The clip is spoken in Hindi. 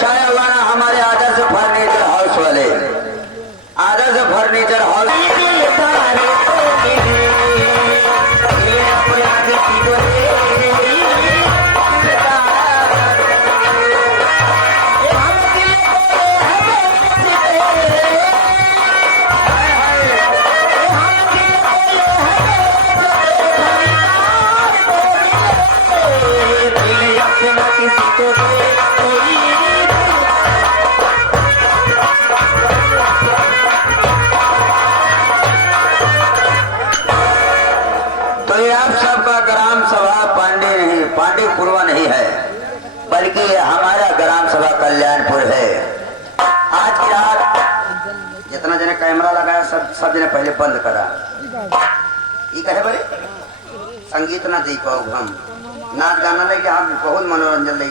छाया हुआ ना हमारे आदर्श फर्नीचर हाउस वाले, आदर्श फर्नीचर हाउस पांडेपुरवा नहीं है, बल्कि हमारा ग्राम सभा कल्याणपुर है। आज की रात जितना जने कैमरा लगाया सब जने पहले बंद करा। ये कहे बड़े संगीत ना देख पाओ, हम नाच गाना ले हम बहुत मनोरंजन ले।